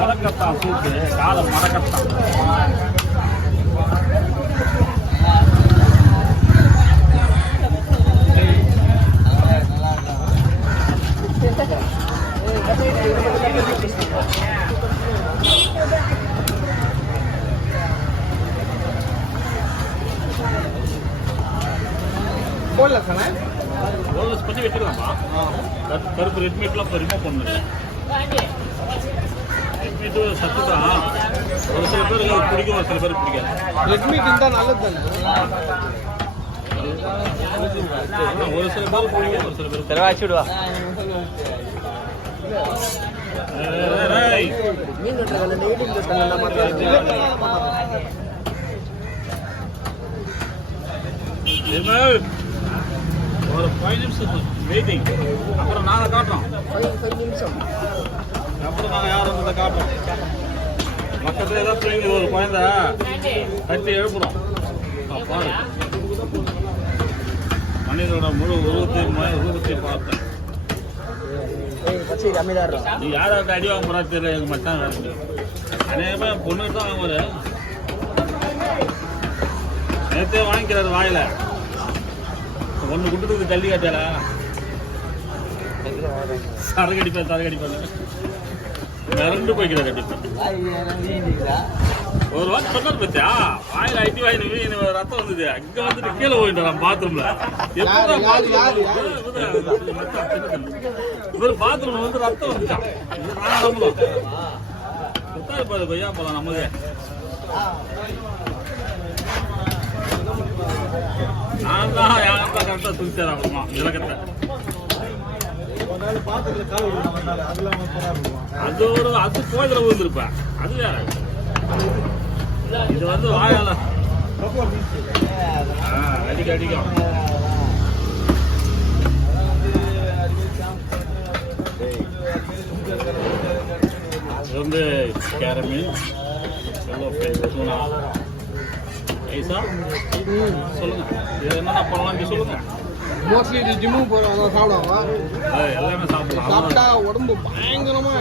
மரக்கத்தான் soup காலம் மரக்கத்தான். Boneless பண்ணி வச்சிடலாமா? கருப்பு ரெட் மீட்லாம் இப்போ ரிமூவ் பண்ணுது. ரெட் மீட்டு சத்து தான். ஒரு சில பேருக்கு பிடிக்கும், ஒரு சில பேருக்கு பிடிக்காது. ரெட் மீட் இருந்தால் நல்லது தானே. ஒரு சில பேருக்கு பிடிக்கும், ஒரு சில பேருக்கு தெளிவாச்சு விடுவா. மீன் வெட்டுறதுல நெகட்டிவ் ஒரு 5 நிமிஷம் வெயிட்டிங். அப்புறம் நாங்கள் காட்டுறோம். 5 நிமிஷம் அப்புறம் நாங்கள் யாரும் வந்து காட்டுறோம். பக்கத்தில் ஏதாவது பிள்ளைங்க ஒரு குழந்தை கட்டி எழுப்புறோம். பாரு மனிதனோட முழு உருவத்தையும் பார்த்தேன். நீ யாராவது அடி வாங்க போறா தெரியல. எங்கள் மச்சான் வேற முடியும். அநேகமாக பொண்ணு தான் வாங்குவாரு. நேரத்தையே வாங்கிக்கிறாரு வாயில. ஒன்று குட்டுறதுக்கு தள்ளி காட்டாரா? சரக்கு அடிப்பேன் மிரண்டு போய்க்கிறார். அடிப்பேன் ஒரு வாரம் சொன்னார் பத்தியா? வாயில அடி வாங்கி ரத்தம் வந்தது. அங்க வந்துட்டு கீழே போயிட்டாராம் பாத்ரூம்ல. இவர் பாத்ரூம்ல வந்து ரத்தம் வந்துட்டான். நம்மளும் கொய்யா போலாம் நம்மளே. நான் தான் யாருக்கா கரெக்டாக சுத்தித்தரேன். அப்புறமா விளக்கத்தை அது கோயில விழுந்திருப்பேன். அது வேற. இது வந்து வாயால அடிக்கும். இது வந்து கேரமில் தூணா ஐசா சொல்லுங்க. இது என்னென்ன பண்ணலாம் சொல்லுங்க. மோஸ்ட்லி இது ஜிம்முக்கு போகிறவங்க சாப்பிடுவாங்க. எல்லாமே சாப்பிடலாம். சாப்பிட்டா உடம்பு பயங்கரமா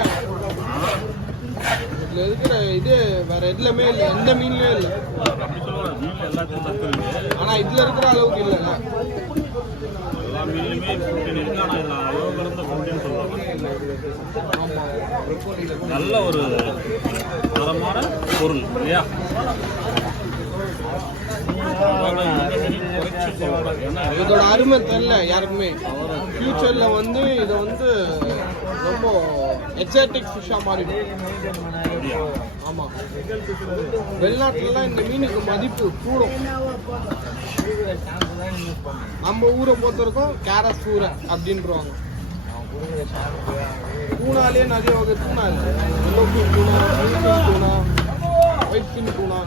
இதில் இருக்கிற இது வேற எதுலையுமே இல்லை. எந்த மீன்லயும் இல்லை. அப்படி சொல்லுவாங்க. மீன் எல்லாத்தையும் சத்து இருக்கு. ஆனால் இதில் இருக்கிற அளவுக்கு இல்லைங்க. எல்லா மீன்லையுமே ப்ரோட்டீன் இருக்கு. ஆனால் இதில் அளவு கடந்த ப்ரோட்டீன் சொல்லுவாங்க. நல்ல ஒரு தரமான பொருள் இல்லையா? இதோட அருமை தெரியல யாருக்குமே. ஃபியூச்சர்ல வந்து இதை வந்து ரொம்ப எக்ஸாட்டிக் ஃபிஷ்ஷாக மாறிடும். ஆமாம், வெளிநாட்டுலலாம் இந்த மீனுக்கு மதிப்பு கூடும். நம்ம ஊரை பொறுத்த வரைக்கும் கேரஸ் ஊரை அப்படின்றவாங்க. பூனாலே நிறைய வகை பூனா இருக்கு. எல்லோ ஃபின் பூனா, பூனா, ஒயிட் ஃபின் பூனா,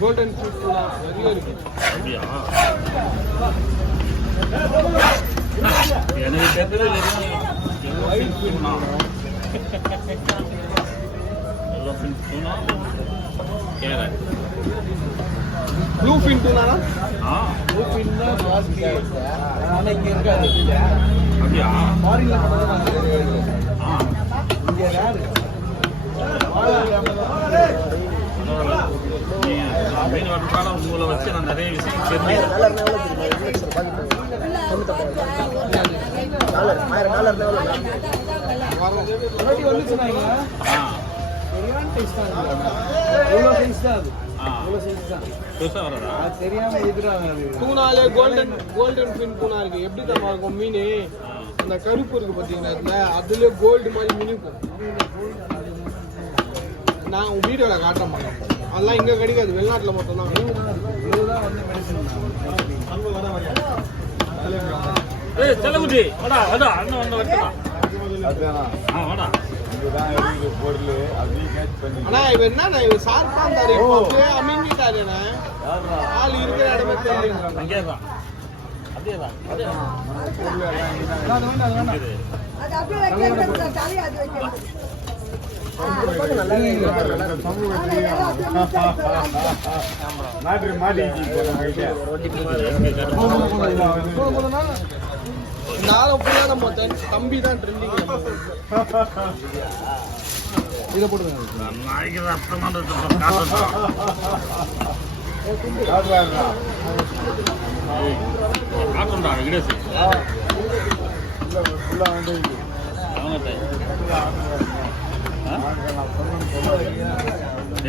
கோல்டன் ஃபின் பூனா நிறைய இருக்கு. எனக்கு தெரிஞ்சது ப்ளூ ஃபின் பூனா. ப்ளூ ஃபின் தான் ஜாஸ்தி. ஆனால் இங்கே இருக்காது. அப்படியா? ஃபாரின்ல இங்கே யாரு மீன் வளர்ப்பால உங்களை வச்சு நான் நிறைய விஷயம் தெரிஞ்சுக்கிறேன். பூனாலே கோல்டன் ஃபின் பூனா இருக்கு. எப்படி தான் இருக்கும் மீன்? அந்த கருப்பு இருக்கு பார்த்தீங்கன்னா, அதுல கோல்டு மாதிரி மினிக்கும். நான் உன் வீடியோல காட்ட மாட்டேன். அதெல்லாம் இங்க கிடைக்காது, வெளிநாட்டுல மட்டும்தான். செலவுடி வாடா வாடா அண்ணன் வந்து வரலாம். வாடா ஆனா இவன் என்ன இவன் சார்பா இருந்தாரு. அமிங்கிட்டாரு. ஆள் இருக்கிற இடமே தெரியல. அங்கேதான் அதேதான் அது அப்படியே இந்த ஆளை ஃபுல்லாக நம்ம தம்பி தான் ட்ரெண்டிங். இதை போட்டுருங்க. நாய்க்கு அர்த்தமானது காட்டுறா விடேசி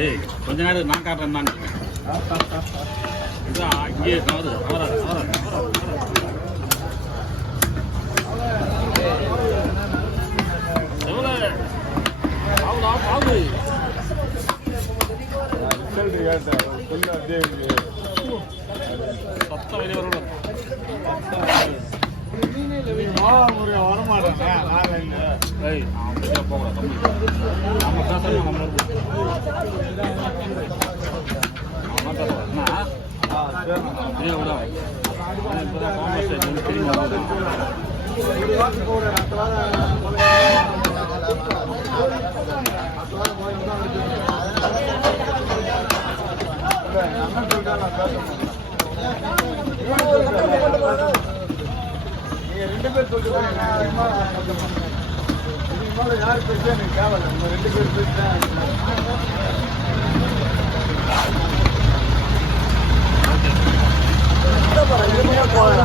ஏய் கொஞ்ச நேரம் நான் காட்டுறேன் தான் இதான் இங்கே தவறு அவராது எவ்வளோ ஆகுதா ஆகுது சத்தம் வெளியே வரணும். ஏய் நான் வெளியே போகலாம் தம்பி நம்ம பேசணும் நம்ம ரெண்டு பேர் சொல்லிட்டு யாரு பேச எனக்கு தேவை ரெண்டு பேர் பேசுறேன்.